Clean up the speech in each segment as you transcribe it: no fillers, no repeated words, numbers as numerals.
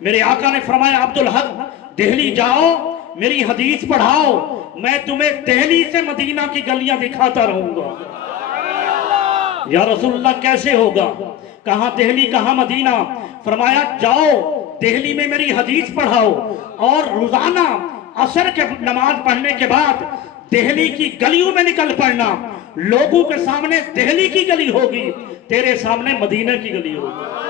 میرے آقا نے فرمایا عبدالحق دہلی جاؤ میری حدیث پڑھاؤ، میں تمہیں دہلی سے مدینہ کی گلیاں دکھاتا رہوں گا۔ یا رسول اللہ کیسے ہوگا؟ کہاں دہلی کہاں مدینہ؟ فرمایا جاؤ دہلی میں میری حدیث پڑھاؤ اور روزانہ عصر کے نماز پڑھنے کے بعد دہلی کی گلیوں میں نکل پڑنا، لوگوں کے سامنے دہلی کی گلی ہوگی، تیرے سامنے مدینہ کی گلی ہوگی۔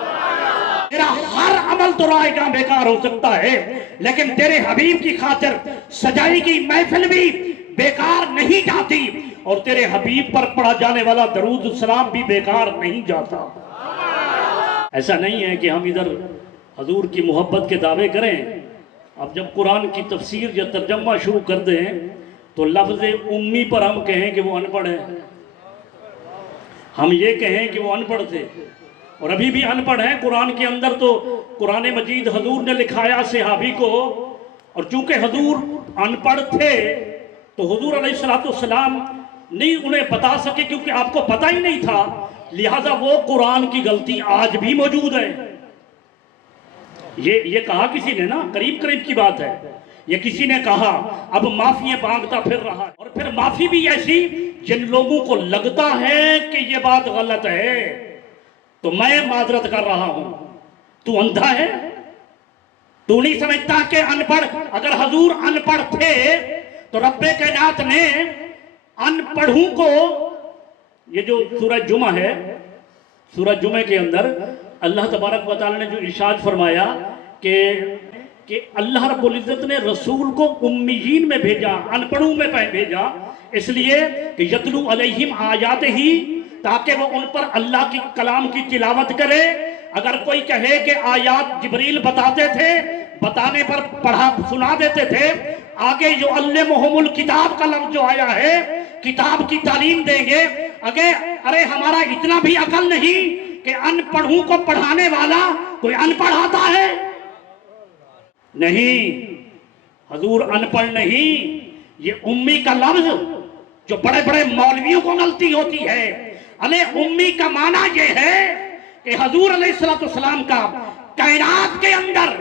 تیرا ہر عمل تو رائے گاں بیکار ہو سکتا ہے، لیکن تیرے حبیب کی خاطر سجائی کی محفل بھی بیکار نہیں جاتی، اور تیرے حبیب پر پڑھا جانے والا درود السلام بھی بیکار نہیں جاتا۔ ایسا نہیں ہے کہ ہم ادھر حضور کی محبت کے دعوے کریں، اب جب قرآن کی تفسیر یا ترجمہ شروع کر دیں تو لفظ امی پر ہم کہیں کہ وہ ان پڑھ ہے، ہم یہ کہیں کہ وہ ان پڑھ تھے، اور ابھی بھی ان پڑھ ہیں۔ قرآن کے اندر تو قرآن مجید حضور نے لکھایا صحابی کو، اور چونکہ حضور ان پڑھ تھے تو حضور علیہ السلام نہیں انہیں بتا سکے، کیونکہ آپ کو پتہ ہی نہیں تھا، لہٰذا وہ قرآن کی غلطی آج بھی موجود ہے۔ یہ کہا کسی نے نا، قریب کی بات ہے، یہ کسی نے کہا اب معافی مانگتا پھر رہا ہے، اور پھر معافی بھی ایسی جن لوگوں کو لگتا ہے کہ یہ بات غلط ہے تو میں معذرت کر رہا ہوں۔ تو اندھا ہے؟ تو نہیں سمجھتا کہ ان پڑھ؟ اگر حضور ان پڑھ تھے تو رب کائنات نے ان پڑھوں کو، یہ جو سورہ جمعہ ہے، سورہ جمعہ کے اندر اللہ تبارک و تعالی نے جو ارشاد فرمایا کہ اللہ رب العزت نے رسول کو امیین میں بھیجا، ان پڑھوں میں بھیجا، اس لیے کہ یتلو علیہم آیات ہی، تاکہ وہ ان پر اللہ کی کلام کی تلاوت کرے۔ اگر کوئی کہے کہ آیات جبریل بتاتے تھے، بتانے پر پڑھا سنا دیتے تھے، آگے جو علمہم الکتاب کا لفظ جو آیا ہے، کتاب کی تعلیم دیں گے، ارے ہمارا اتنا بھی عقل نہیں کہ ان پڑھوں کو پڑھانے والا کوئی ان پڑھ آتا ہے؟ نہیں، حضور ان پڑھ نہیں، یہ امی کا لفظ جو بڑے بڑے مولویوں کو غلطی ہوتی ہے، امی کا معنی یہ ہے کہ حضور علیہ السلام کا کائنات کے اندر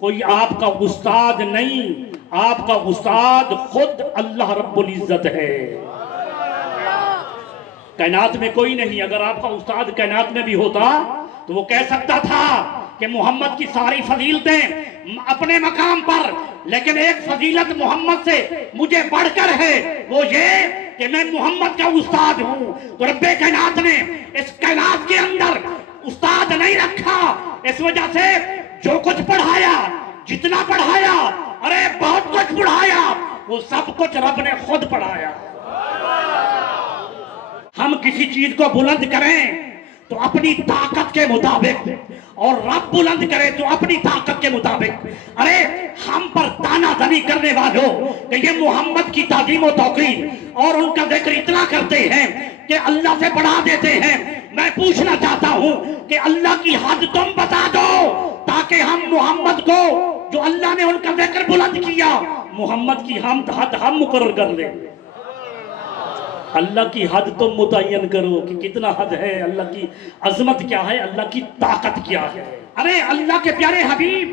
کوئی آپ کا استاد نہیں، آپ کا استاد خود اللہ رب العزت ہے۔ کائنات میں کوئی نہیں۔ اگر آپ کا استاد کائنات میں بھی ہوتا تو وہ کہہ سکتا تھا کہ محمد کی ساری فضیلتیں اپنے مقام پر، لیکن ایک فضیلت محمد سے مجھے بڑھ کر ہے، وہ یہ کہ میں محمد کا استاد ہوں۔ تو رب کائنات نے اس کائنات کے اندر استاد نہیں رکھا، اس وجہ سے جو کچھ پڑھایا، جتنا پڑھایا، ارے بہت کچھ پڑھایا، وہ سب کچھ رب نے خود پڑھایا۔ ہم کسی چیز کو بلند کریں تو اپنی طاقت کے مطابق، اور رب بلند کرے تو اپنی طاقت کے مطابق۔ ارے ہم پر تانا زنی کرنے والوں کہ یہ محمد کی تعظیم و توقیر اور ان کا ذکر اتنا کرتے ہیں کہ اللہ سے بڑھا دیتے ہیں، میں پوچھنا چاہتا ہوں کہ اللہ کی حد تم بتا دو تاکہ ہم محمد کو، جو اللہ نے ان کا ذکر بلند کیا، محمد کی حد ہم مقرر کر لیں۔ اللہ کی حد تم متعین کرو کہ کتنا حد ہے، اللہ کی عظمت کیا ہے، اللہ کی طاقت کیا ہے۔ ارے اللہ کے پیارے حبیب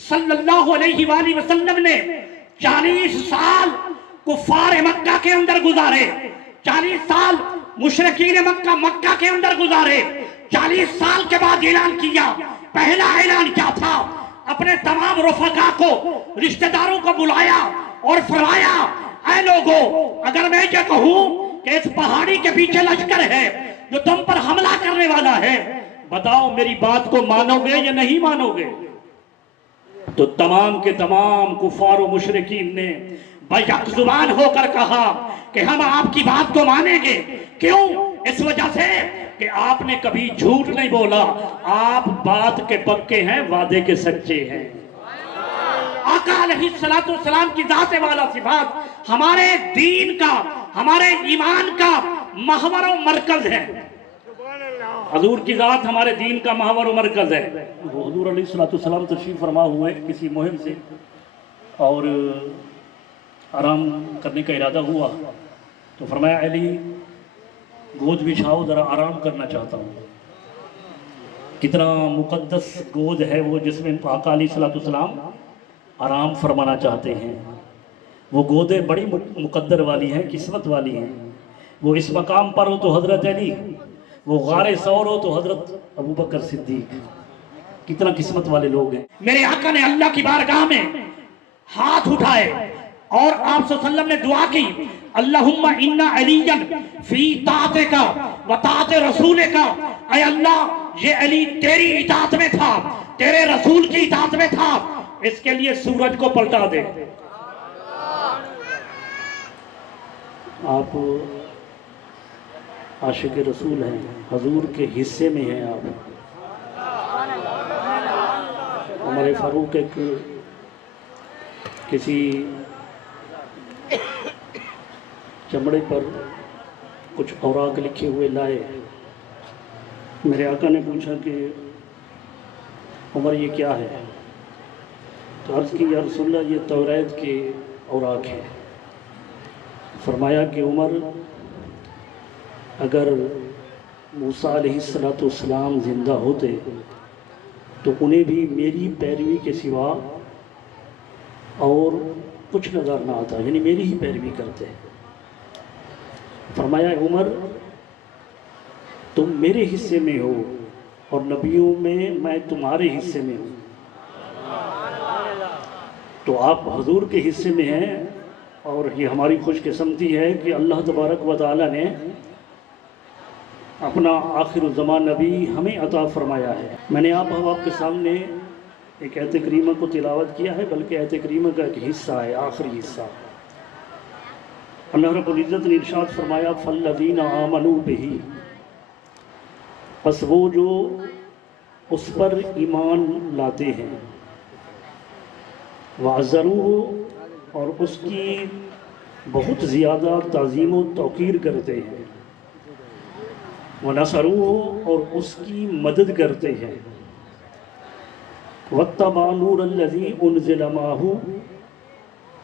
صلی اللہ علیہ وآلہ وسلم نے 40 سال کفار مکہ کے اندر گزارے، 40 سال مشرکین مکہ کے اندر گزارے، 40 سال کے بعد اعلان کیا۔ پہلا اعلان کیا تھا؟ اپنے تمام رفقا کو، رشتہ داروں کو بلایا اور فرمایا، اے لوگو، اگر میں یہ کہوں کہ اس پہاڑی کے پیچھے لشکر ہے جو تم پر حملہ کرنے والا ہے، بتاؤ میری بات کو مانو گے یا نہیں مانو گے؟ تو تمام کے تمام کفار و مشرکین نے بیک زبان ہو کر کہا کہ ہم آپ کی بات کو مانیں گے۔ کیوں؟ اس وجہ سے کہ آپ نے کبھی جھوٹ نہیں بولا، آپ بات کے پکے ہیں، وعدے کے سچے ہیں۔ آقا علیہ السلام کی ذات والا صفات ہمارے دین کا، ہمارے ایمان کا محور و مرکز ہے۔ حضور کی ذات ہمارے دین کا محور و مرکز ہے۔ حضور علیہ السلام تشریف فرما ہوئے کسی مہم سے، اور آرام کرنے کا ارادہ ہوا تو فرمایا علی گود بچھاؤ، ذرا آرام کرنا چاہتا ہوں۔ کتنا مقدس گود ہے وہ جس میں آقا علیہ السلام آرام فرمانا چاہتے ہیں۔ وہ گودیں بڑی مقدر والی ہیں، قسمت والی ہیں۔ وہ اس مقام پر ہو تو حضرت علی، وہ غار ثور ہو تو حضرت ابوبکر صدیق، کتنا قسمت والے لوگ ہیں۔ میرے آقا نے اللہ کی بارگاہ میں ہاتھ اٹھائے اور آپ صلی اللہ علیہ وسلم نے دعا کی، اللہم انا علیًا فی طاعتک و طاعت رسولک، اے اللہ یہ علی تیری اطاعت میں تھا، تیرے رسول کی اطاعت میں تھا، اس کے لیے سورج کو پلٹا دے۔ آپ عاشق رسول ہیں، حضور کے حصے میں ہیں آپ۔ عمر فاروق ایک کسی چمڑے پر کچھ اوراق لکھے ہوئے لائے، میرے آقا نے پوچھا کہ عمر یہ کیا ہے؟ تو عرض کی یا رسول اللہ یہ توریت کے اوراق ہیں۔ فرمایا کہ عمر اگر موسیٰ علیہ السلام زندہ ہوتے تو انہیں بھی میری پیروی کے سوا اور کچھ نظر نہ آتا، یعنی میری ہی پیروی کرتے۔ فرمایا عمر تم میرے حصے میں ہو اور نبیوں میں تمہارے حصے میں ہوں، تو آپ حضور کے حصے میں ہیں، اور یہ ہماری خوش قسمتی ہے کہ اللہ تبارک و تعالی نے اپنا آخر الزمان نبی ہمیں عطا فرمایا ہے۔ میں نے آپ کے سامنے ایک آیت کریمہ کو تلاوت کیا ہے، بلکہ آیت کریمہ کا ایک حصہ ہے، آخری حصہ۔ اللہ رب العزت نے ارشاد فرمایا فَالَّذِينَ آمَنُوا بِهِ، پس وہ جو اس پر ایمان لاتے ہیں، وَعَزَّرُوهُ، اور اس کی بہت زیادہ تعظیم و توقیر کرتے ہیں، وَنَصَرُوهُ، اور اس کی مدد کرتے ہیں، وَاتَّبَعُوا النُّورَ الَّذِي أُنزِلَ مَعَهُ،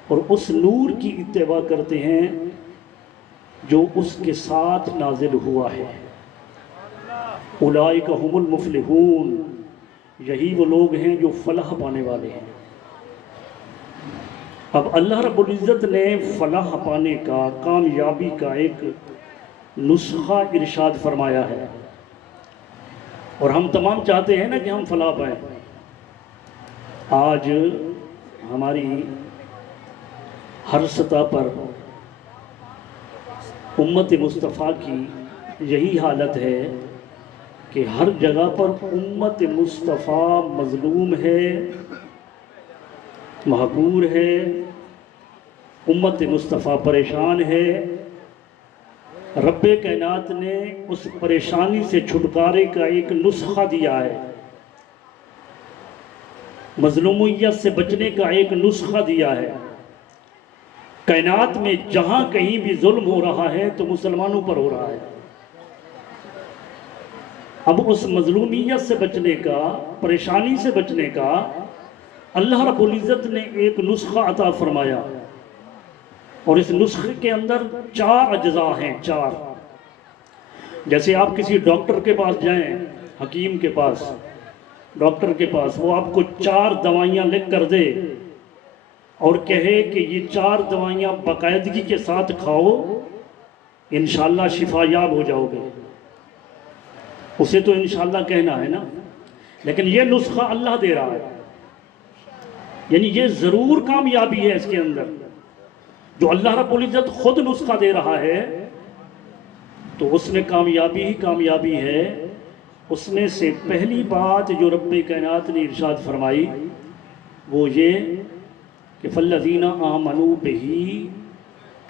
اور اس نور کی اتباع کرتے ہیں جو اس کے ساتھ نازل ہوا ہے۔ اولئک هم المفلحون، یہی وہ لوگ ہیں جو فلاح پانے والے ہیں۔ اب اللہ رب العزت نے فلاح پانے کا، کامیابی کا ایک نسخہ ارشاد فرمایا ہے، اور ہم تمام چاہتے ہیں نا کہ ہم فلاح پائیں۔ آج ہماری ہر سطح پر امت مصطفیٰ کی یہی حالت ہے کہ ہر جگہ پر امت مصطفیٰ مظلوم ہے، محقور ہے، امت مصطفیٰ پریشان ہے۔ رب کائنات نے اس پریشانی سے چھٹکارے کا ایک نسخہ دیا ہے، مظلومیت سے بچنے کا ایک نسخہ دیا ہے۔ کائنات میں جہاں کہیں بھی ظلم ہو رہا ہے تو مسلمانوں پر ہو رہا ہے۔ اب اس مظلومیت سے بچنے کا، پریشانی سے بچنے کا اللہ رب العزت نے ایک نسخہ عطا فرمایا، اور اس نسخے کے اندر 4 اجزاء ہیں، 4۔ جیسے آپ کسی ڈاکٹر کے پاس جائیں، حکیم کے پاس، ڈاکٹر کے پاس، وہ آپ کو 4 دوائیاں لکھ کر دے اور کہے کہ یہ 4 دوائیاں باقاعدگی کے ساتھ کھاؤ، انشاءاللہ شفا یاب ہو جاؤ گے، اسے تو انشاءاللہ کہنا ہے نا، لیکن یہ نسخہ اللہ دے رہا ہے، یعنی یہ ضرور کامیابی ہے اس کے اندر۔ جو اللہ رب العزت خود نسخہ دے رہا ہے تو اس میں کامیابی ہی کامیابی ہے۔ اس میں سے پہلی بات جو رب کائنات نے ارشاد فرمائی وہ یہ کہ فَالَّذِينَ آمَنُوا بِهِ،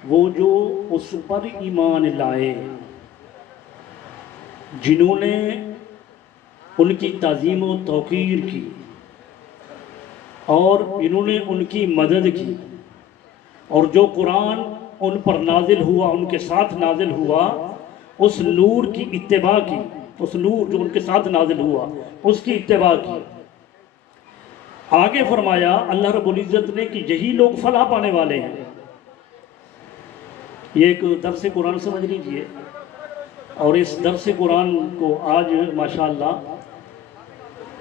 وہ جو اس پر ایمان لائے، جنہوں نے ان کی تعظیم و توقیر کی اور انہوں نے ان کی مدد کی، اور جو قرآن ان پر نازل ہوا، ان کے ساتھ نازل ہوا، اس نور کی اتباع کی، اس نور جو ان کے ساتھ نازل ہوا اس کی اتباع کی۔ آگے فرمایا اللہ رب العزت نے کہ یہی لوگ فلاح پانے والے ہیں۔ یہ ایک درس قرآن سمجھ لیجئے، اور اس درس قرآن کو آج ماشاءاللہ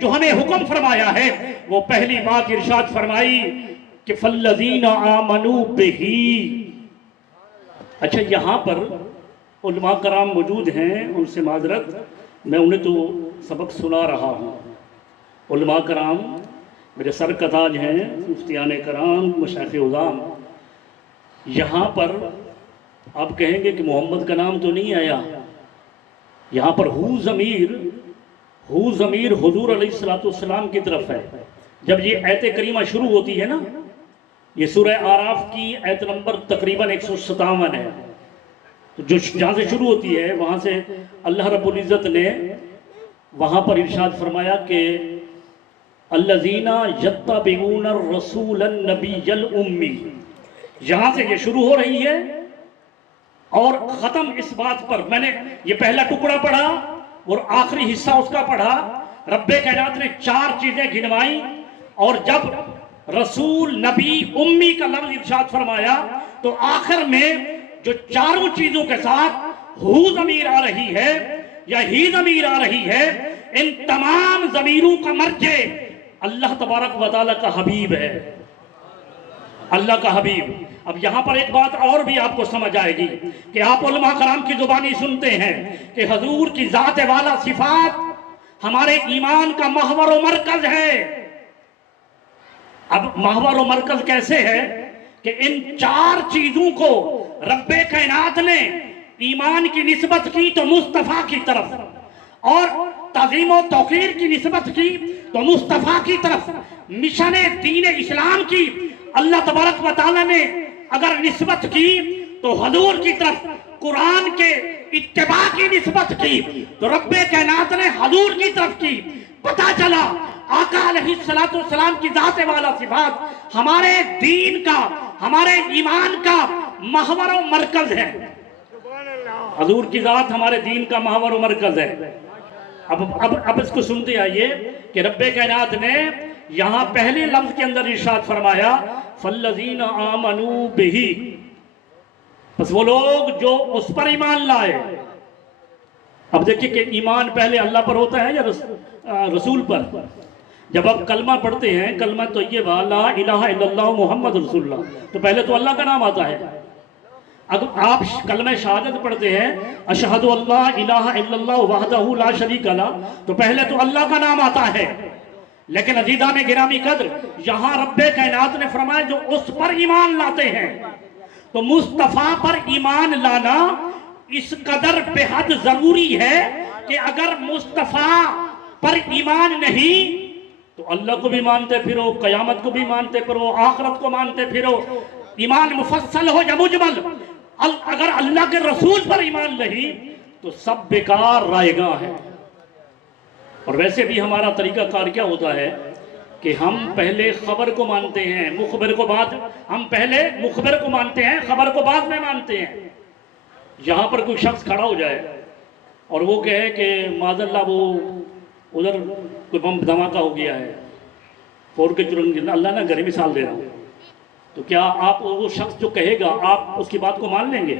جو ہمیں حکم فرمایا ہے وہ پہلی بات ارشاد فرمائی کہ فَالَّذِينَ آمَنُوا بِهِ۔ اچھا یہاں پر علماء کرام موجود ہیں، ان سے معذرت، میں انہیں تو سبق سنا رہا ہوں۔ علماء کرام میرے سر کا تاج ہیں، مفتیان کرام، مشایخ عظام، یہاں پر آپ کہیں گے کہ محمد کا نام تو نہیں آیا، یہاں پر ہو ضمیر حضور علیہ السلام کی طرف ہے۔ جب یہ آیت کریمہ شروع ہوتی ہے نا، یہ سورہ آراف کی آیت نمبر تقریباً 157 ہے، تو جو جہاں سے شروع ہوتی ہے وہاں سے اللہ رب العزت نے وہاں پر ارشاد فرمایا کہ الذین یتبعون الرسول النبی الامی، یہاں سے یہ شروع ہو رہی ہے اور ختم اس بات پر۔ میں نے یہ پہلا ٹکڑا پڑھا اور آخری حصہ اس کا پڑھا۔ رب کائنات نے 4 چیزیں گنوائیں، اور جب رسول نبی امی کا لفظ ارشاد فرمایا تو آخر میں جو 4 چیزوں کے ساتھ ہو ضمیر آ رہی ہے یا ہی ضمیر آ رہی ہے، ان تمام ضمیروں کا مرجع اللہ تبارک و تعالیٰ کا حبیب ہے، اللہ کا حبیب۔ اب یہاں پر ایک بات اور بھی آپ کو سمجھ آئے گی کہ آپ علماء کرام کی زبانی سنتے ہیں کہ حضور کی ذات والا صفات ہمارے ایمان کا محور و مرکز ہے۔ اب محور و مرکز کیسے ہے کہ ان 4 چیزوں کو رب کائنات نے ایمان کی نسبت کی تو مصطفیٰ کی طرف، اور تعظیم و توقیر کی نسبت کی تو مصطفیٰ کی طرف، مشن دین اسلام کی اللہ تبارک و تعالیٰ نے اگر نسبت کی تو حضور کی طرف، قرآن کے اتباع کی نسبت کی تو رب کائنات نے حضور کی طرف کی۔ پتہ چلا آقا علیہ السلام کی ذات والا صفات ہمارے دین کا، ہمارے ایمان کا محور و مرکز ہے۔ حضور کی ذات ہمارے دین کا محور و مرکز ہے۔ اب اس کو سنتے آئیے کہ رب کائنات نے یہاں پہلے لفظ کے اندر ارشاد فرمایا فَالَّذِينَ آمَنُوا بِهِ، بس وہ لوگ جو اس پر ایمان لائے۔ اب دیکھیں کہ ایمان پہلے اللہ پر ہوتا ہے یا رسول پر؟ جب آپ کلمہ پڑھتے ہیں، کلمہ طیبہ لا الہ الا اللہ محمد رسول اللہ، تو پہلے تو اللہ کا نام آتا ہے۔ اگر آپ کلمہ شہادت پڑھتے ہیں اشہد اللہ الہ الا اللہ وحدہ لا شریک لہ، تو پہلے تو اللہ کا نام آتا ہے۔ لیکن عزیزان گرامی قدر، یہاں رب کائنات نے فرمایا جو اس پر ایمان لاتے ہیں، تو مصطفیٰ پر ایمان لانا اس قدر بے حد ضروری ہے کہ اگر مصطفیٰ پر ایمان نہیں تو اللہ کو بھی مانتے پھرو، قیامت کو بھی مانتے پھرو، آخرت کو مانتے پھرو، ایمان مفصل ہو یا مجمل، اگر اللہ کے رسول پر ایمان نہیں تو سب بیکار رائے گاہ ہے۔ اور ویسے بھی ہمارا طریقہ کار کیا ہوتا ہے کہ ہم پہلے خبر کو مانتے ہیں، مخبر کو بعد، ہم پہلے مخبر کو مانتے ہیں، خبر کو بعد میں مانتے ہیں۔ یہاں پر کوئی شخص کھڑا ہو جائے اور وہ کہے کہ معاذ اللہ وہ ادھر کوئی بم دھماکہ ہو گیا ہے، فور کے چرن، اللہ نہ گھر مثال دے رہا ہوں، تو کیا آپ وہ شخص جو کہے گا آپ اس کی بات کو مان لیں گے؟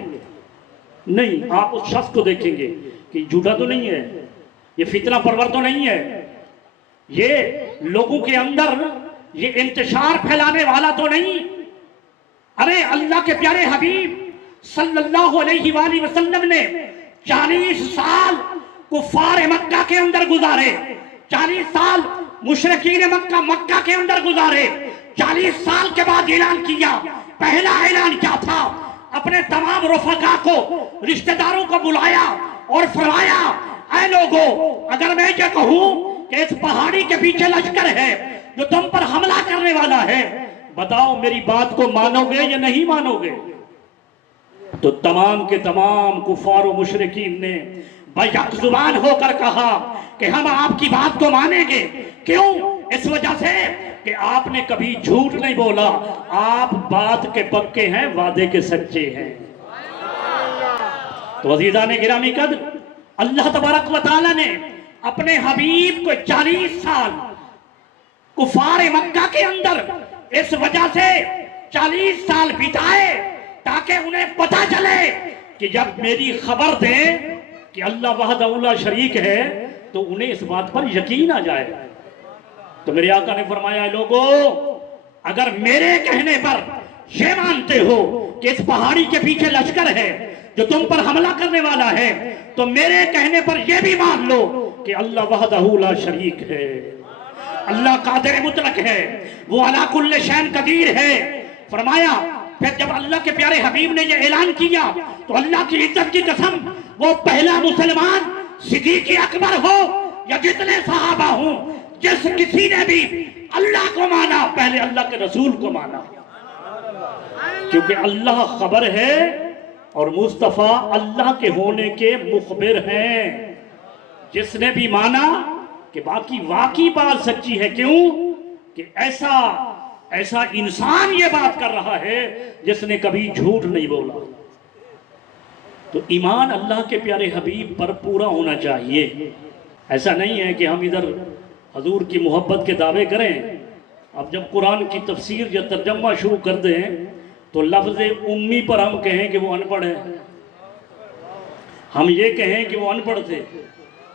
نہیں، آپ اس شخص کو دیکھیں گے کہ جھوٹا تو نہیں ہے، یہ فتنہ پرور تو نہیں ہے، یہ لوگوں کے اندر یہ انتشار پھیلانے والا تو نہیں۔ ارے اللہ کے پیارے حبیب صلی اللہ علیہ وآلہ وسلم نے 40 سال کفار مکہ کے اندر گزارے، 40 سال مشرکین مکہ کے اندر گزارے، 40 سال کے بعد اعلان کیا۔ پہلا اعلان کیا تھا؟ اپنے تمام رفقا کو، رشتہ داروں کو بلایا اور فرمایا اے لوگو، اگر میں یہ کہوں کہ اس پہاڑی کے پیچھے لشکر ہے جو تم پر حملہ کرنے والا ہے، بتاؤ میری بات کو مانو گے یا نہیں مانو گے؟ تو تمام کے تمام کفار و مشرکین نے بیک زبان ہو کر کہا کہ ہم آپ کی بات کو مانیں گے۔ کیوں؟ اس وجہ سے کہ آپ نے کبھی جھوٹ نہیں بولا، آپ بات کے پکے ہیں، وعدے کے سچے ہیں۔ تو عزیزان گرامی قدر، اللہ تبارک و تعالیٰ نے اپنے حبیب کو 40 سال کفار مکہ کے اندر اس وجہ سے 40 سال بتائے تاکہ انہیں پتہ چلے کہ جب میری خبر دیں کہ اللہ وحدہ لا شریک ہے تو انہیں اس بات پر یقین آ جائے۔ تو میرے آقا نے فرمایا لوگو اگر میرے کہنے پر یہ مانتے ہو کہ اس پہاڑی کے پیچھے لشکر ہے جو تم پر حملہ کرنے والا ہے تو میرے کہنے پر یہ بھی مان لو کہ اللہ وحدہ لا شریک ہے، اللہ قادر مطلق ہے، وہ علی کل شیء قدیر ہے۔ فرمایا پھر جب اللہ کے پیارے حبیب نے یہ اعلان کیا تو اللہ کی عزت کی قسم وہ پہلا مسلمان صدیق اکبر ہو یا جتنے صحابہ ہوں جس کسی نے بھی اللہ کو مانا پہلے اللہ کے رسول کو مانا، کیونکہ اللہ خبر ہے اور مصطفیٰ اللہ کے ہونے کے مخبر ہیں۔ جس نے بھی مانا کہ واقعی بات سچی ہے، کیوں کہ ایسا انسان یہ بات کر رہا ہے جس نے کبھی جھوٹ نہیں بولا۔ تو ایمان اللہ کے پیارے حبیب پر پورا ہونا چاہیے۔ ایسا نہیں ہے کہ ہم ادھر حضور کی محبت کے دعوے کریں، اب جب قرآن کی تفسیر یا ترجمہ شروع کر دیں تو لفظ امی پر ہم کہیں کہ وہ ان پڑھ ہے، ہم یہ کہیں کہ وہ ان پڑھ تھے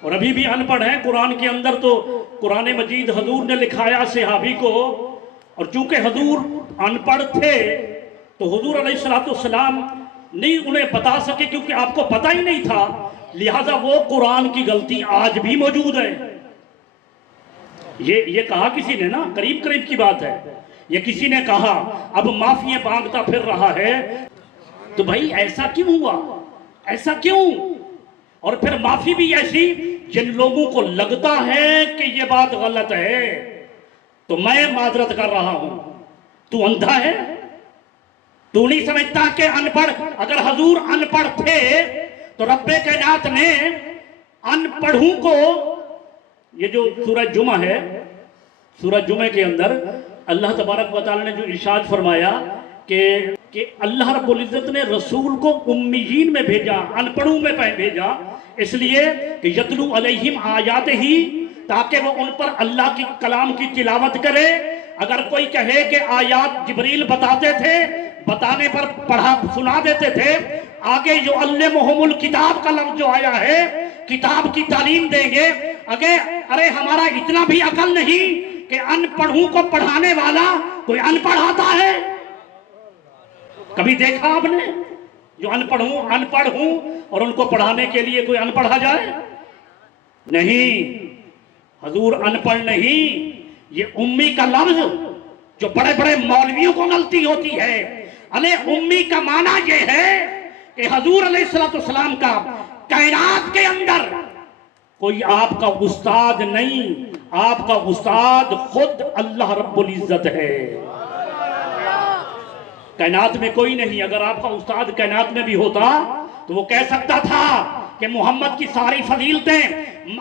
اور ابھی بھی ان پڑھ ہیں۔ قرآن کے اندر تو قرآن مجید حضور نے لکھایا صحابی کو، اور چونکہ حضور ان پڑھ تھے تو حضور علیہ السلام نہیں انہیں بتا سکے کیونکہ آپ کو پتہ ہی نہیں تھا، لہٰذا وہ قرآن کی غلطی آج بھی موجود ہے۔ یہ کہا کسی نے نا، قریب کی بات ہے، یہ کسی نے کہا اب معافیاں مانگتا پھر رہا ہے، تو بھائی ایسا کیوں ہوا، ایسا کیوں؟ اور پھر معافی بھی ایسی جن لوگوں کو لگتا ہے کہ یہ بات غلط ہے تو میں معذرت کر رہا ہوں۔ تو اندھا ہے؟ تو نہیں سمجھتا کہ ان پڑھ؟ اگر حضور ان پڑھ تھے تو رب کائنات نے ان پڑھوں کو، یہ جو سورہ جمعہ ہے، سورہ جمعہ کے اندر اللہ تبارک و تعالی نے جو ارشاد فرمایا کہ اللہ رب العزت نے رسول کو امیین میں بھیجا، ان پڑھوں میں بھیجا، اس لیے کہ یتلو علیہم آیات ہی، تاکہ وہ ان پر اللہ کی کلام کی تلاوت کرے۔ اگر کوئی کہے کہ آیات جبریل بتاتے تھے، بتانے پر پڑھا سنا دیتے تھے، آگے جو علمہم الکتاب کا لفظ جو آیا ہے کتاب کی تعلیم دیں گے، ارے ہمارا اتنا بھی عقل نہیں کہ ان پڑھوں کو پڑھانے والا کوئی ان پڑھ آتا ہے؟ کبھی دیکھا آپ نے جو ان پڑھ ہوں اور ان کو پڑھانے کے لیے کوئی ان پڑھا جائے؟ نہیں، حضور ان پڑھ نہیں۔ یہ امی کا لفظ جو بڑے بڑے مولویوں کو غلطی ہوتی ہے، امی کا معنی یہ ہے کہ حضور علیہ السلام کا کائنات کے اندر کوئی آپ کا استاد نہیں، آپ کا استاد خود اللہ رب العزت ہے۔ کائنات میں کوئی نہیں۔ اگر آپ کا استاد کائنات میں بھی ہوتا تو وہ کہہ سکتا تھا کہ محمد کی ساری فضیلتیں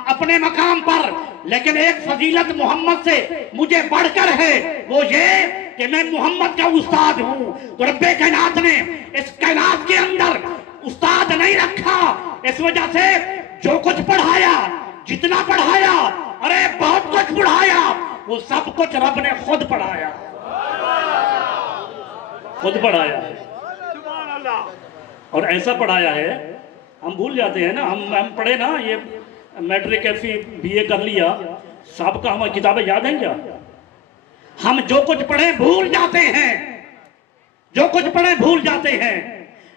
اپنے مقام پر، لیکن ایک فضیلت محمد سے مجھے بڑھ کر ہے، وہ یہ کہ میں محمد کا استاد ہوں۔ تو رب کائنات نے اس کائنات کے اندر استاد نہیں رکھا، اس وجہ سے جو کچھ پڑھایا، جتنا پڑھایا، ارے بہت کچھ پڑھایا، وہ سب کچھ رب نے خود پڑھایا، خود پڑھایا ہے۔ اور ایسا پڑھایا ہے ہم بھول جاتے ہیں نا، ہم پڑھے نا، یہ میٹرک ایف بی اے کر لیا، سابقہ ہمیں کتابیں یاد ہیں کیا؟ ہم جو کچھ پڑھیں بھول جاتے ہیں، جو کچھ پڑھیں بھول جاتے ہیں،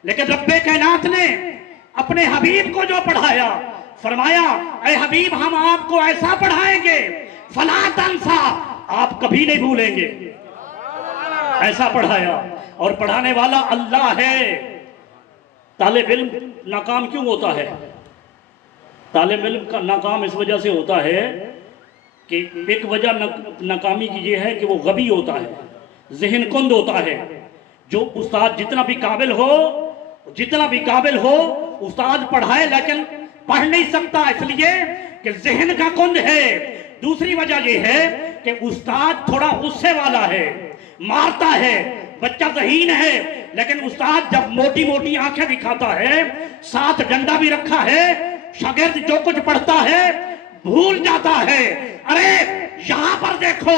لیکن رب کائنات نے اپنے حبیب کو جو پڑھایا، فرمایا اے حبیب ہم آپ کو ایسا پڑھائیں گے فلا تنسا، آپ کبھی نہیں بھولیں گے، ایسا پڑھایا۔ اور پڑھانے والا اللہ ہے۔ طالب علم ناکام کیوں ہوتا ہے؟ طالب علم کا ناکام اس وجہ سے ہوتا ہے کہ ایک وجہ ناکامی کی یہ ہے کہ وہ غبی ہوتا ہے، ذہن کند ہوتا ہے۔ جو استاد جتنا بھی قابل ہو استاد پڑھائے لیکن پڑھ نہیں سکتا، اس لیے کہ ذہن کا کند ہے۔ دوسری وجہ یہ ہے کہ استاد تھوڑا غصے والا ہے، مارتا ہے، بچہ ذہین ہے، لیکن استاد جب موٹی موٹی آنکھیں دکھاتا ہے، ساتھ ڈنڈا بھی رکھا ہے، شاگرد جو کچھ پڑھتا ہے بھول جاتا ہے۔ ارے یہاں پر دیکھو،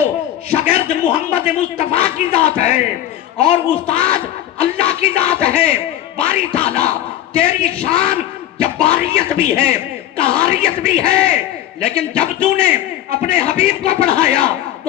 شاگرد محمد مصطفیٰ کی ذات ہے اور استاد اللہ کی ذات ہے۔ باری تعالیٰ تیری شان جباریت بھی ہے، قہاریت بھی ہے، لیکن جب تو نے اپنے حبیب کو پڑھایا تو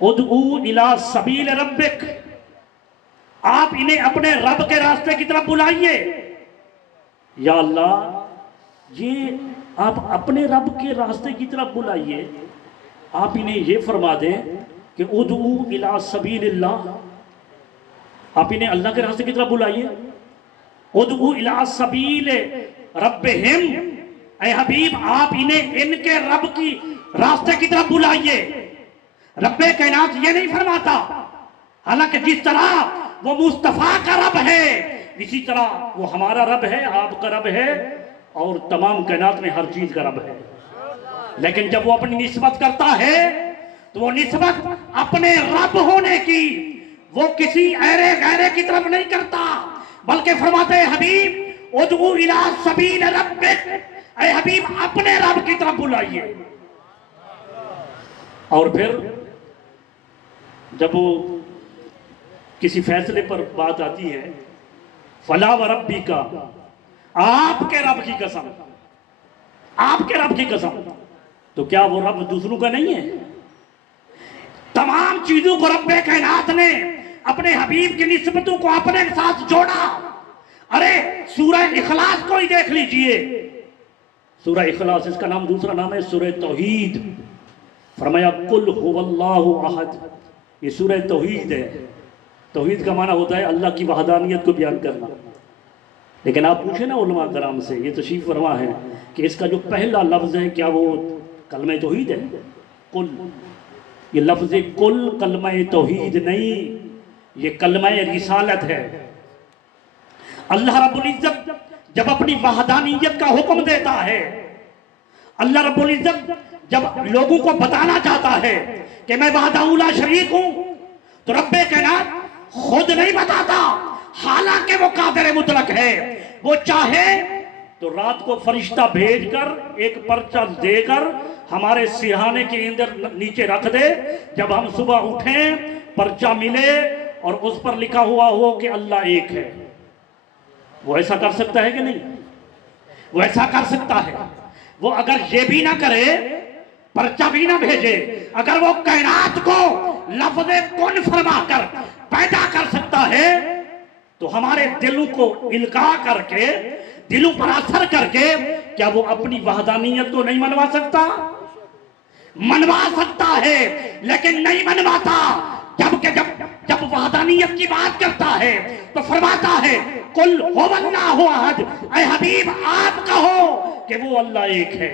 ادعو الی سبیل ربک، آپ انہیں اپنے رب کے راستے کی طرف بلائیے۔ یا اللہ، یہ آپ اپنے رب کے راستے کی طرف بلائیے، آپ انہیں یہ فرما دیں کہ ادعو الی سبیل اللہ، آپ انہیں اللہ کے راستے کی طرف بلائیے۔ ادعو الی سبیل ربہم، اے حبیب آپ انہیں ان کے رب کی راستے کی طرف بلائیے۔ رب کائنات یہ نہیں فرماتا، حالانکہ جس طرح وہ مصطفیٰ کا رب ہے اسی طرح وہ ہمارا رب ہے، آپ کا رب ہے، اور تمام کائنات میں ہر چیز کا رب ہے۔ لیکن جب وہ اپنی نسبت کرتا ہے تو وہ نسبت اپنے رب ہونے کی وہ کسی ایرے غیرے کی طرف نہیں کرتا، بلکہ فرماتے ہیں حبیب ادعو الی سبیل ربک، اے حبیب اپنے رب کی طرف بلائیے۔ اور پھر جب وہ کسی فیصلے پر بات آتی ہے، فلا وربک، آپ کے رب کی قسم، آپ کے رب کی قسم، تو کیا وہ رب دوسروں کا نہیں ہے؟ تمام چیزوں کو رب کائنات نے اپنے حبیب کی نسبتوں کو اپنے ساتھ جوڑا۔ ارے سورہ اخلاص کو ہی دیکھ لیجئے، سورہ اخلاص، اس کا نام دوسرا نام ہے سورہ توحید۔ فرمایا قل هو اللہ احد، یہ سورہ توحید ہے۔ توحید کا معنی ہوتا ہے اللہ کی وحدانیت کو بیان کرنا۔ لیکن آپ پوچھیں نا علماء کرام سے، یہ تشریف فرما ہے کہ اس کا جو پہلا لفظ ہے کیا وہ کلمہ توحید ہے؟ قل، یہ لفظ قل کلمہ توحید نہیں، یہ کلمہ رسالت ہے۔ اللہ رب العزت جب اپنی وحدانیت کا حکم دیتا ہے، اللہ رب العزت جب لوگوں کو بتانا چاہتا ہے کہ میں وحدہ لا شریک ہوں، تو رب کائنات خود نہیں بتاتا، حالانکہ وہ قادر مطلق ہے۔ وہ چاہے تو رات کو فرشتہ بھیج کر ایک پرچہ دے کر ہمارے سرہانے کے اندر نیچے رکھ دے، جب ہم صبح اٹھیں پرچہ ملے اور اس پر لکھا ہوا ہو کہ اللہ ایک ہے۔ وہ ایسا کر سکتا ہے کہ نہیں؟ وہ ایسا کر سکتا ہے۔ وہ اگر یہ بھی نہ کرے، پرچہ بھی نہ بھیجے، اگر وہ کائنات کو لفظ کن فرما کر پیدا کر سکتا ہے، تو ہمارے دلوں کو القاء کر کے، دلوں پر اثر کر کے، کیا وہ اپنی وحدانیت کو نہیں منوا سکتا؟ منوا سکتا ہے، لیکن نہیں منواتا۔ جب وحدانیت کی بات کرتا ہے تو فرماتا ہے قل هو اللہ احد، اے حبیب آپ کہو کہ وہ اللہ ایک ہے،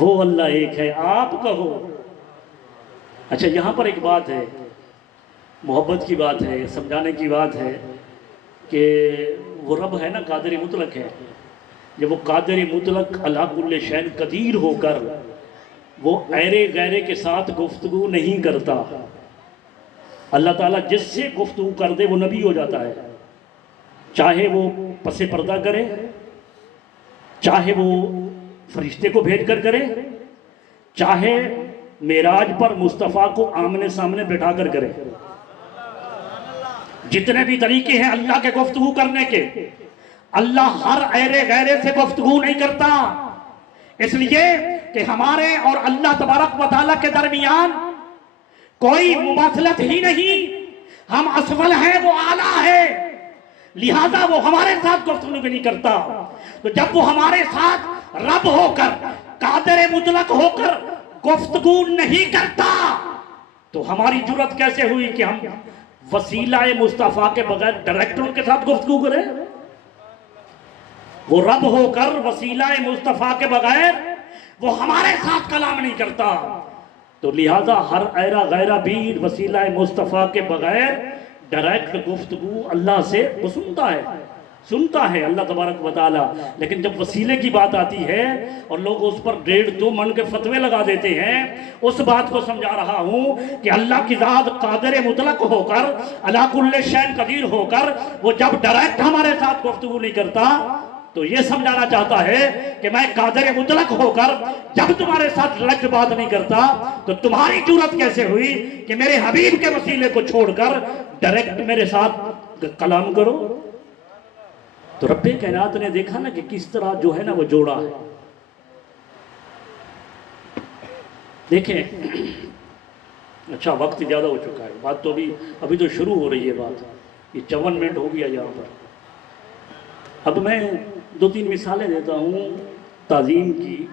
وہ اللہ ایک ہے، آپ کہو۔ اچھا یہاں پر ایک بات ہے، محبت کی بات ہے، سمجھانے کی بات ہے کہ وہ رب ہے نا قادر مطلق ہے، جب وہ قادر مطلق علی کل شیء قدیر ہو کر وہ ایرے غیرے کے ساتھ گفتگو نہیں کرتا، اللہ تعالیٰ جس سے گفتگو کر دے وہ نبی ہو جاتا ہے، چاہے وہ پس پردہ کرے، چاہے وہ فرشتے کو بھیج کر کرے، چاہے معراج پر مصطفیٰ کو آمنے سامنے بٹھا کر کرے۔ جتنے بھی طریقے ہیں اللہ کے گفتگو کرنے کے، اللہ ہر ایرے غیرے سے گفتگو نہیں کرتا، اس لیے کہ ہمارے اور اللہ تبارک و تعالیٰ کے درمیان کوئی مماثلت ہی نہیں، ہم اسفل ہیں وہ اعلیٰ ہے، لہذا وہ ہمارے ساتھ گفتگو بھی نہیں کرتا۔ تو جب وہ ہمارے ساتھ رب ہو کر، قادر مطلق ہو کر گفتگو نہیں کرتا، تو ہماری جرت کیسے ہوئی کہ ہم وسیلہ مصطفیٰ کے بغیر ڈائریکٹ ان کے ساتھ گفتگو کریں؟ وہ رب ہو کر وسیلہ مصطفیٰ کے بغیر وہ ہمارے ساتھ کلام نہیں کرتا، تو لہذا ہر ایرا غیرہ بھی وسیلہ مصطفیٰ کے بغیر ڈائریکٹ گفتگو اللہ سے وہ سنتا ہے اللہ تبارک و تعالی۔ لیکن جب وسیلے کی بات آتی ہے اور لوگ اس پر 1.5-2 من کے فتوے لگا دیتے ہیں، اس بات کو سمجھا رہا ہوں کہ اللہ کی ذات قادر مطلق ہو کر، علی کل شیء قدیر ہو کر، وہ جب ڈائریکٹ ہمارے ساتھ گفتگو نہیں کرتا تو یہ سمجھانا چاہتا ہے کہ میں قادر مطلق ہو کر جب تمہارے ساتھ ڈائریکٹ بات نہیں کرتا تو تمہاری جرت کیسے ہوئی کہ میرے حبیب کے وسیلے کو چھوڑ کر ڈائریکٹ میرے ساتھ کلام کرو؟ تو رب کائنات نے دیکھا نا کہ کس طرح جو ہے نا وہ جوڑا ہے۔ دیکھیں اچھا وقت زیادہ ہو چکا ہے، بات تو ابھی تو شروع ہو رہی ہے بات، یہ 54 منٹ ہو گیا یہاں پر۔ اب میں 2-3 مثالیں دیتا ہوں تعظیم کی،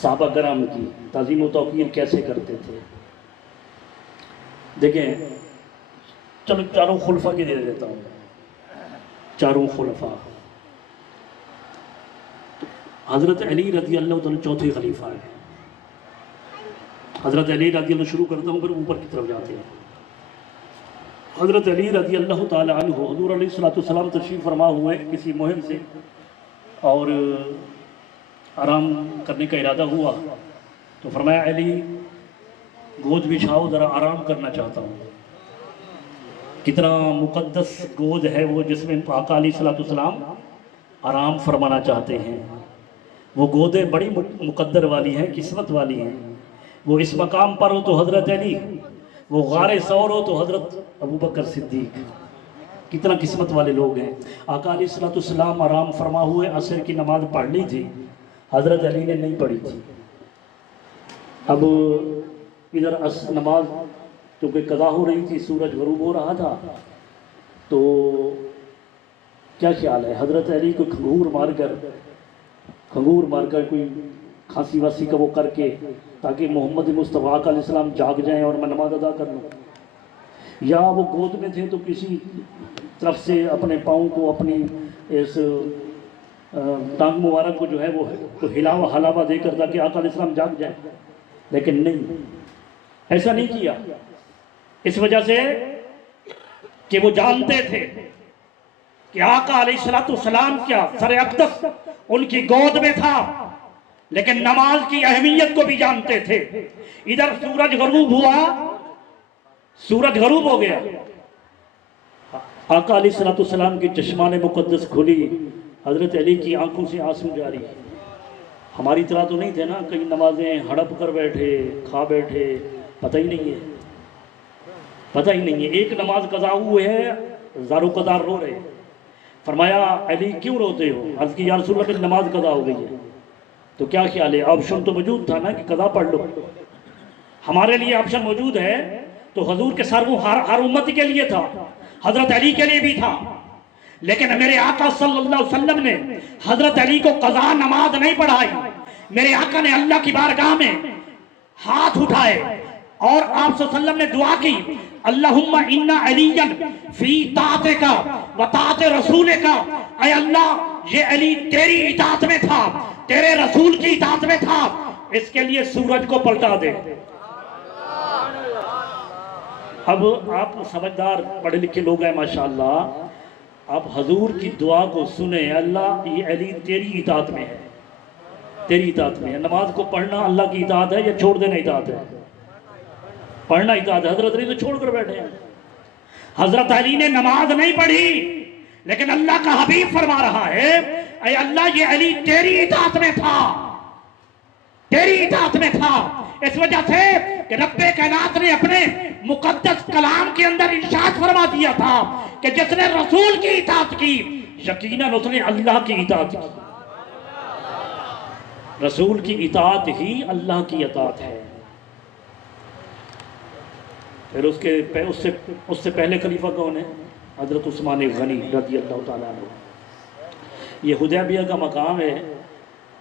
صحابہ کرام کی تعظیم و توقیر کیسے کرتے تھے۔ دیکھیں چلو چاروں خلفاء کی دے دیتا ہوں، چاروں خلفاء۔ حضرت علی رضی اللہ عنہ چوتھے خلیفہ ہیں۔ حضرت علی رضی اللہ شروع کرتا ہوں پھر اوپر کی طرف جاتے ہیں۔ حضرت علی رضی اللہ تعالی عنہ، حضور علیہ السلام تشریف فرما ہوئے کسی مہم سے اور آرام کرنے کا ارادہ ہوا تو فرمایا علی گود بچھاؤ، ذرا آرام کرنا چاہتا ہوں۔ کتنا مقدس گود ہے وہ جس میں آقا علیہ السلام آرام فرمانا چاہتے ہیں۔ وہ گودیں بڑی مقدر والی ہیں، قسمت والی ہیں۔ وہ اس مقام پر ہو تو حضرت علی، وہ غار ثور ہو تو حضرت ابوبکر صدیق، کتنا قسمت والے لوگ ہیں۔ آقا علیہ السلام آرام فرما ہوئے، عصر کی نماز پڑھ لی تھی، حضرت علی نے نہیں پڑھی تھی۔ اب ادھر نماز چونکہ قضا ہو رہی تھی، سورج غروب ہو رہا تھا، تو کیا خیال ہے حضرت علی کو کھنگور مار کر کوئی کھانسی واسی کا وہ کر کے تاکہ محمد مصطفیٰ علیہ السلام جاگ جائیں اور میں نماز ادا کر لوں، یا وہ گود میں تھے تو کسی طرف سے اپنے پاؤں کو، اپنی اس ٹانگ مبارک کو جو ہے وہ ہلاوا دے کر تاکہ آقا علیہ السلام جاگ جائیں، لیکن نہیں، ایسا نہیں کیا۔ اس وجہ سے کہ وہ جانتے تھے کہ آقا علیہ السلام کیا سر اقدس ان کی گود میں تھا، لیکن نماز کی اہمیت کو بھی جانتے تھے۔ ادھر سورج غروب ہوا، سورج غروب ہو گیا، آقا علیہ السلام کی چشمان مقدس کھلی، حضرت علی کی آنکھوں سے آنسو جاری۔ ہماری طرح تو نہیں تھے نا، کئی نمازیں ہڑپ کر بیٹھے، کھا بیٹھے، پتہ ہی نہیں ہے، پتہ ہی نہیں ہے۔ ایک نماز قضا ہوئے ہے، زارو قدار رو رہے، فرمایا علی کیوں روتے ہو؟ عرض کی یا رسول اللہ کی نماز قضا ہو گئی ہے، تو کیا خیال ہے؟ آپشن تو موجود تھا نا کہ قضا پڑھ لو، ہمارے لیے آپشن موجود ہے، تو حضور کے سر وہ ہر امت کے لیے تھا، حضرت علی کے لیے بھی تھا، لیکن میرے آقا صلی اللہ علیہ وسلم نے حضرت علی کو قضا نماز نہیں پڑھائی۔ میرے آقا نے اللہ کی بارگاہ میں ہاتھ اٹھائے اور آپ صلی اللہ علیہ وسلم نے دعا کی، اللہم انا علیًا فی طاعتک و طاعت رسولک، اے اللہ یہ علی تیری اطاعت میں تھا، تیرے رسول کی اطاعت میں تھا، اس کے لیے سورج کو پلٹا دے۔ اب آپ سمجھدار پڑھے لکھے لوگ ہیں ماشاءاللہ، آپ حضور کی دعا کو سنیں، اللہ یہ علی تیری اطاعت میں ہے، تیری اطاعت میں ہے۔ نماز کو پڑھنا اللہ کی اطاعت ہے یا چھوڑ دینا اطاعت ہے؟ پڑھنا اطاعت ہے۔ حضرت علی تو چھوڑ کر بیٹھے ہیں، حضرت علی نے نماز نہیں پڑھی، لیکن اللہ کا حبیب فرما رہا ہے اے اللہ یہ علی تیری اطاعت میں تھا، تیری اطاعت میں تھا۔ اس وجہ سے کہ رب کائنات نے اپنے مقدس کلام کے اندر ارشاد فرما دیا تھا کہ جس نے رسول کی اطاعت کی یقیناً اس نے اللہ کی اطاعت کی۔ رسول کی اطاعت ہی اللہ کی اطاعت ہے۔ پھر اس سے پہلے خلیفہ کون ہے؟ حضرت عثمان غنی رضی اللہ تعالیٰ عنہ۔ یہ حدیبیہ کا مقام ہے،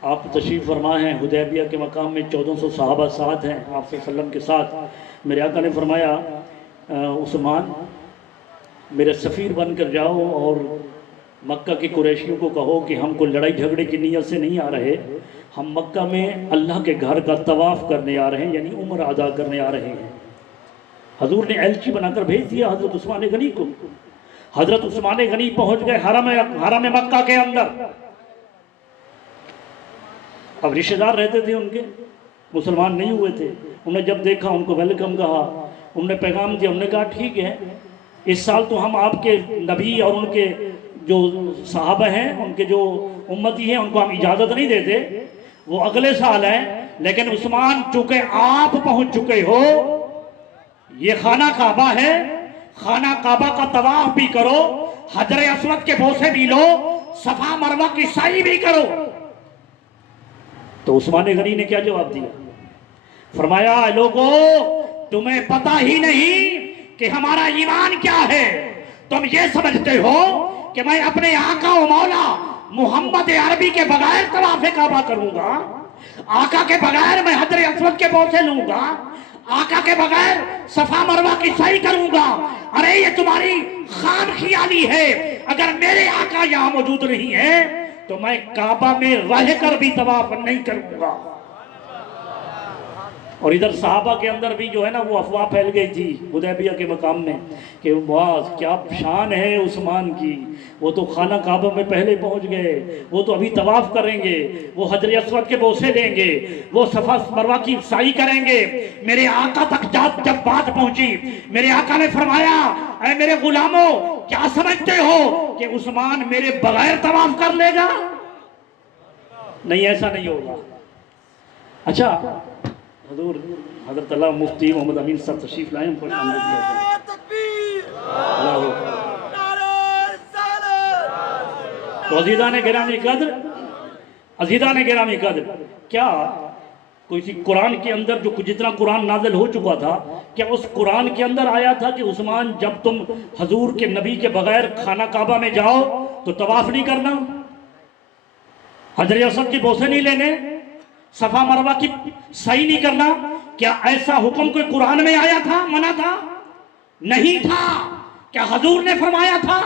آپ تشریف فرما ہیں حدیبیہ کے مقام میں، 1400 صحابہ ساتھ ہیں آپ صلی اللہ علیہ وسلم کے ساتھ۔ میرے آقا نے فرمایا عثمان میرے سفیر بن کر جاؤ اور مکہ کے قریشیوں کو کہو کہ ہم کو لڑائی جھگڑے کی نیت سے نہیں آ رہے، ہم مکہ میں اللہ کے گھر کا طواف کرنے آ رہے ہیں، یعنی عمرہ ادا کرنے آ رہے ہیں۔ حضور نے ایلچی بنا کر بھیج دیا حضرت عثمان غنی کو۔ حضرت عثمان غنی پہنچ گئے حرم مکہ کے اندر۔ اب رشتہ دار رہتے تھے ان کے، مسلمان نہیں ہوئے تھے، انہوں نے جب دیکھا ان کو ویلکم کہا، انہوں نے پیغام دیا، انہوں نے کہا ٹھیک ہے اس سال تو ہم آپ کے نبی اور ان کے جو صحابہ ہیں، ان کے جو امتی ہیں، ان کو ہم اجازت نہیں دیتے، وہ اگلے سال ہیں، لیکن عثمان چونکہ آپ پہنچ چکے ہو، یہ خانہ کعبہ ہے، خانہ کعبہ کا طواف بھی کرو، حجر اسود کے بوسے بھی لو، صفا مروہ کی سعی بھی کرو۔ تو عثمان غنی نے کیا جواب دیا؟ فرمایا لوگو تمہیں پتہ ہی نہیں کہ ہمارا ایمان کیا ہے، تم یہ سمجھتے ہو کہ میں اپنے آقا و مولا محمد عربی کے بغیر طواف کعبہ کروں گا، آقا کے بغیر میں حجر اسود کے بوسے لوں گا، آقا کے بغیر صفا مروہ کی سعی کروں گا؟ ارے یہ تمہاری خام خیالی ہے، اگر میرے آقا یہاں موجود نہیں ہے تو میں کعبہ میں رہ کر بھی طواف نہیں کروں گا۔ اور ادھر صحابہ کے اندر بھی جو ہے نا وہ افواہ پھیل گئی تھی حدیبیہ کے مقام میں کہ واہ کیا شان ہے عثمان کی، وہ تو خانہ کعبہ میں پہلے پہنچ گئے، وہ تو ابھی طواف کریں گے، وہ حجر اسود کے بوسے لیں گے، وہ صفا مروہ کی سعی کریں گے۔ میرے آقا تک جب بات پہنچی، میرے آقا نے فرمایا اے میرے غلاموں کیا سمجھتے ہو کہ عثمان میرے بغیر طواف کر لے گا؟ نہیں، ایسا نہیں ہوگا۔ اچھا حضور حضرت اللہ مفتی محمد امین صاحب تشریف لائیں، خوش آمدید تو عزیزان گرامی قدر کیا کوئی سی قرآن کے اندر جو جتنا قرآن نازل ہو چکا تھا، کیا اس قرآن کے اندر آیا تھا کہ عثمان جب تم حضور کے نبی کے بغیر خانہ کعبہ میں جاؤ تو طواف نہیں کرنا، حجر اسود کی بوسے نہیں لینے، صفا مروہ کی صحیح نہیں کرنا؟ کیا ایسا حکم کوئی قرآن میں آیا تھا، منع تھا؟ نہیں تھا۔ کیا حضور نے فرمایا تھا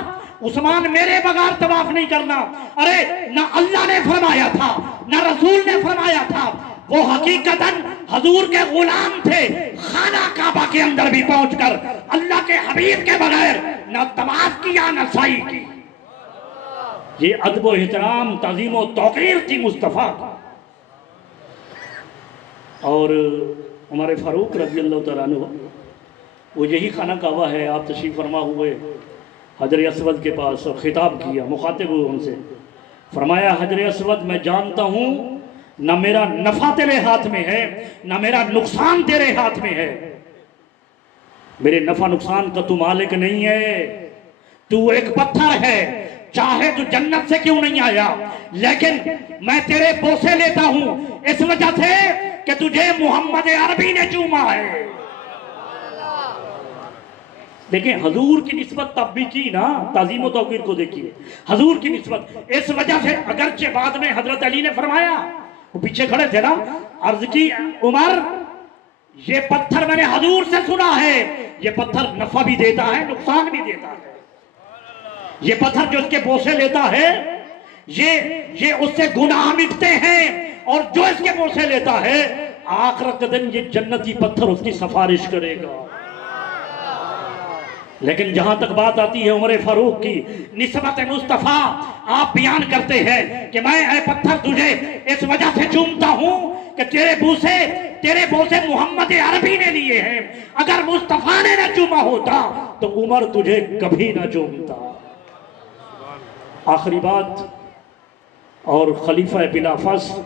عثمان میرے بغیر طواف نہیں کرنا؟ ارے نہ اللہ نے فرمایا تھا نہ رسول نے فرمایا تھا، وہ حقیقتاً حضور کے غلام تھے، خانہ کعبہ کے اندر بھی پہنچ کر اللہ کے حبیب کے بغیر نہ طواف کیا نہ سعی کی۔ یہ ادب و احترام، تعظیم و توقیر تھی مصطفیٰ۔ اور ہمارے فاروق رضی اللہ تعالیٰ عنہ وہ یہی خانہ کعبہ ہے، آپ تشریف فرما ہوئے حجر اسود کے پاس اور خطاب کیا، مخاطب ہوئے ان سے، فرمایا حجر اسود میں جانتا ہوں نہ میرا نفع تیرے ہاتھ میں ہے نہ میرا نقصان تیرے ہاتھ میں ہے، میرے نفع نقصان کا تو مالک نہیں ہے، تو ایک پتھر ہے، چاہے تو جنت سے کیوں نہیں آیا لیکن میں تیرے بوسے لیتا ہوں اس وجہ سے کہ تجھے محمد عربی نے چوما ہے۔ دیکھیں حضور کی نسبت تب بھی کی نا، تعظیم و توقیر کو دیکھیے، حضور کی نسبت اس وجہ سے، اگرچہ بعد میں حضرت علی نے فرمایا، وہ پیچھے کھڑے تھے نا، عرض کی عمر یہ پتھر میں نے حضور سے سنا ہے، یہ پتھر نفع بھی دیتا ہے نقصان بھی دیتا ہے، یہ پتھر جو اس کے بوسے لیتا ہے یہ اس سے گناہ مٹتے ہیں، اور جو اس کے بوسے لیتا ہے آخرت کے دن یہ جنتی پتھر اس کی سفارش کرے گا۔ لیکن جہاں تک بات آتی ہے عمر فاروق کی نسبت مصطفیٰ، آپ بیان کرتے ہیں کہ میں اے پتھر تجھے اس وجہ سے چومتا ہوں کہ تیرے بوسے محمد عربی نے لیے ہیں، اگر مصطفیٰ نے نہ چوما ہوتا تو عمر تجھے کبھی نہ چومتا۔ آخری بات، اور خلیفہ بلا فصل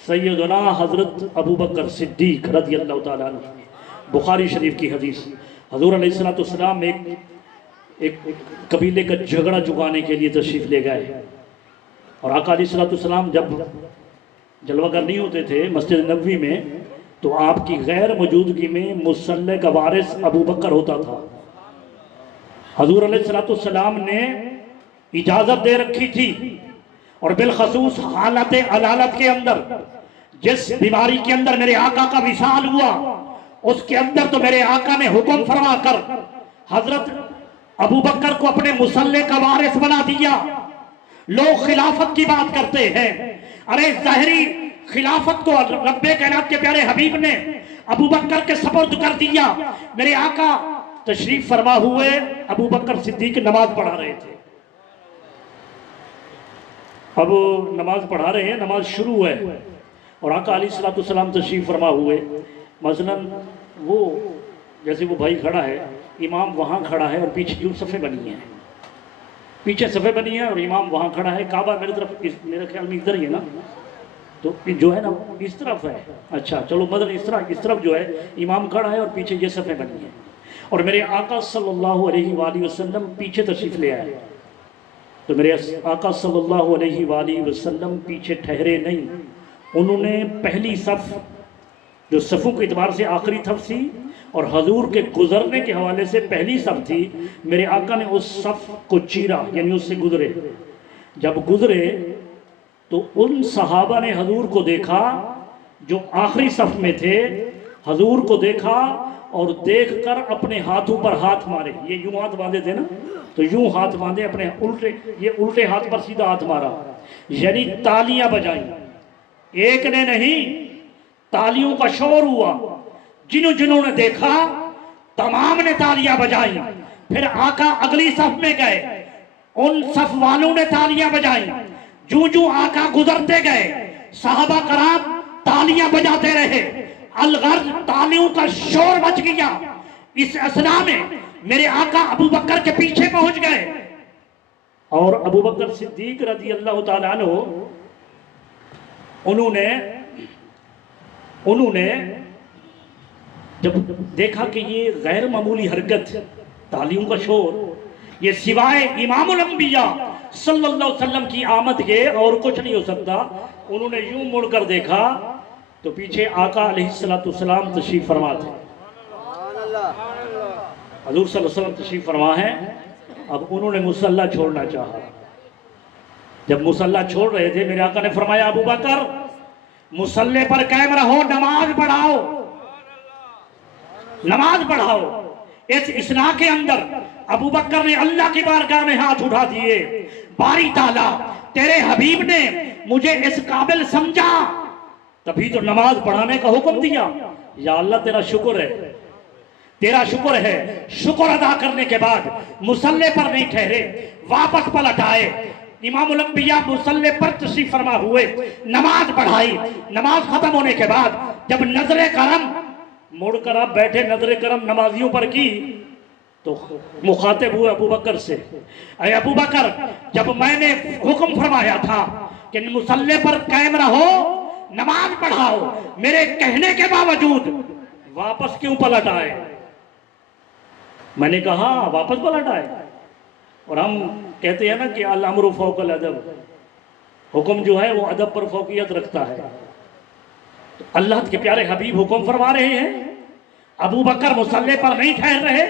سیدنا حضرت ابو بکر صدیق رضی اللہ تعالیٰ عنہ، بخاری شریف کی حدیث، حضور علیہ السلام ایک قبیلے کا جھگڑا چکانے کے لیے تشریف لے گئے، اور آقا علیہ السلام جب جلوہ گر نہیں ہوتے تھے مسجد نبوی میں تو آپ کی غیر موجودگی میں مصلی کا وارث ابو بکر ہوتا تھا۔ حضور علیہ السلام نے اجازت دے رکھی تھی، اور بالخصوص حالت علالت کے اندر، جس بیماری کے اندر میرے آقا کا وصال ہوا اس کے اندر تو میرے آقا نے حکم فرما کر حضرت ابو بکر کو اپنے مصلی کا وارث بنا دیا۔ لوگ خلافت کی بات کرتے ہیں، ارے ظاہری خلافت کو رب کائنات کے پیارے حبیب نے ابو بکر کے سپرد کر دیا۔ میرے آقا تشریف فرما ہوئے، ابو بکر صدیق نماز پڑھا رہے تھے، اب نماز پڑھا رہے ہیں، نماز شروع ہے، اور آقا علیہ السلام تشریف فرما ہوئے، مثلا وہ جیسے وہ بھائی کھڑا ہے، امام وہاں کھڑا ہے اور پیچھے کیوں صفیں بنی ہیں، پیچھے صفیں بنی ہیں اور امام وہاں کھڑا ہے، کعبہ میرے طرف میرے خیال میں ادھر ہی ہے نا، تو جو ہے نا اس طرف ہے، اچھا چلو مدر اس طرف جو ہے امام کھڑا ہے اور پیچھے یہ صفیں بنی ہیں، اور میرے آقا صلی اللہ علیہ وآلہ وسلم پیچھے تشریف لے آئے، تو میرے آقا صلی اللہ علیہ وآلہ وسلم پیچھے ٹھہرے نہیں، انہوں نے پہلی صف جو صفوں کے اعتبار سے آخری صف تھی اور حضور کے گزرنے کے حوالے سے پہلی صف تھی، میرے آقا نے اس صف کو چیرا، یعنی اس سے گزرے۔ جب گزرے تو ان صحابہ نے حضور کو دیکھا جو آخری صف میں تھے، حضور کو دیکھا اور دیکھ کر اپنے ہاتھوں پر ہاتھ مارے۔ یہ یوں ہاتھ باندھے تھے نا، تو یوں ہاتھ باندھے اپنے الٹے ہاتھ پر سیدھا ہاتھ مارا، یعنی تالیاں بجائیں۔ ایک نے نہیں، تالیوں کا شور ہوا، جنہوں نے دیکھا تمام نے تالیاں بجائیں۔ پھر آقا اگلی صف میں گئے، ان صف والوں نے تالیاں بجائیں۔ جو آقا گزرتے گئے صحابہ کرام تالیاں بجاتے رہے، الغرض تالیوں کا شور بچ گیا۔ اس اثناء میں میرے آقا ابو بکر کے پیچھے پہنچ گئے، اور ابو بکر صدیق رضی اللہ تعالیٰ عنہ انہوں نے جب دیکھا کہ یہ غیر معمولی حرکت، تالیوں کا شور، یہ سوائے امام الانبیاء صلی اللہ علیہ وسلم کی آمد کے اور کچھ نہیں ہو سکتا، انہوں نے یوں مڑ کر دیکھا تو پیچھے آقا علیہ السلام تشریف فرما تھے۔ حضور صلی اللہ علیہ وسلم تشریف فرما ہے۔ اب انہوں نے مصلی چھوڑنا چاہا۔ جب مصلی چھوڑ رہے تھے میرے آقا نے فرمایا ابو بکر مصلی پر قائم رہو، نماز پڑھاؤ، نماز پڑھاؤ۔ اس اثناء کے اندر ابو بکر نے اللہ کی بارگاہ میں ہاتھ اٹھا دیے، باری تعالیٰ تیرے حبیب نے مجھے اس قابل سمجھا تبھی تو نماز پڑھانے کا حکم دیا۔ یا اللہ تیرا شکر ہے، تیرا شکر ہے۔ شکر ادا کرنے کے بعد مصلی پر نہیں ٹھہرے، واپس پلٹ آئے، امام الانبیاء مصلی پر تشریف فرما ہوئے، نماز پڑھائی۔ نماز ختم ہونے کے بعد جب نظر کرم مڑ کر آپ بیٹھے، نظر کرم نمازیوں پر کی تو مخاطب ہوئے ابو بکر سے، اے ابو بکر جب میں نے حکم فرمایا تھا کہ مصلی پر قائم رہو، نماز پڑھاؤ، میرے کہنے کے باوجود واپس کیوں پلٹ آئے؟ میں نے کہا واپس پلٹ آئے۔ اور ہم کہتے ہیں نا کہ الامر فوق الادب، حکم جو ہے وہ ادب پر فوقیت رکھتا ہے۔ اللہ کے پیارے حبیب حکم فرما رہے ہیں، ابو بکر مصلی پر نہیں ٹھہر رہے،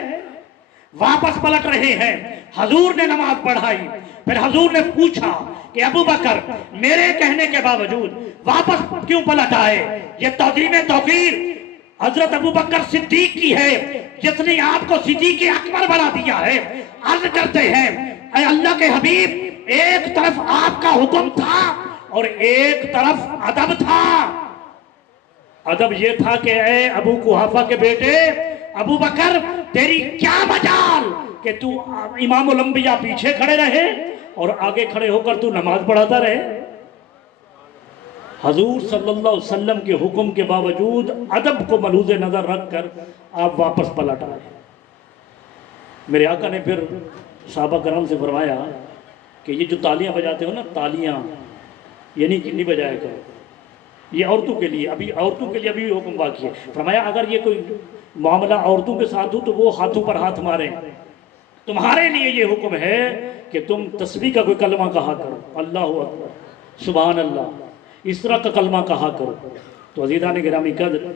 واپس پلٹ رہے ہیں۔ حضور نے نماز پڑھائی، پھر حضور نے پوچھا کہ ابو بکر میرے کہنے کے باوجود واپس کیوں پلٹ آئے؟ یہ تعظیم توقیر حضرت ابو بکر صدیق کی ہے، جس نے آپ کو صدیق اکبر بنا دیا ہے۔ عرض کرتے ہیں اے اللہ کے حبیب، ایک طرف آپ کا حکم تھا اور ایک طرف ادب تھا۔ ادب یہ تھا کہ اے ابو قحافہ کے بیٹے ابو بکر، تیری کیا مجال کہ تو امام الانبیاء پیچھے کھڑے رہے اور آگے کھڑے ہو کر تو نماز پڑھاتا رہے۔ حضور صلی اللہ علیہ وسلم کے حکم کے باوجود ادب کو ملحوظ نظر رکھ کر آپ واپس پلٹ آئے۔ میرے آقا نے پھر صحابہ کرام سے فرمایا کہ یہ جو تالیاں بجاتے ہو نا، تالیاں یعنی نہیں بجایا کرو، یہ عورتوں کے لیے ابھی حکم باقی ہے۔ فرمایا اگر یہ کوئی معاملہ عورتوں کے ساتھ ہو تو وہ ہاتھوں پر ہاتھ ماریں، تمہارے لیے یہ حکم ہے کہ تم تسبیح کا کوئی کلمہ کہا کرو، اللہ اکبر، سبحان اللہ، اس طرح کا کلمہ کہا کرو۔ تو عزیزان گرامی قدر،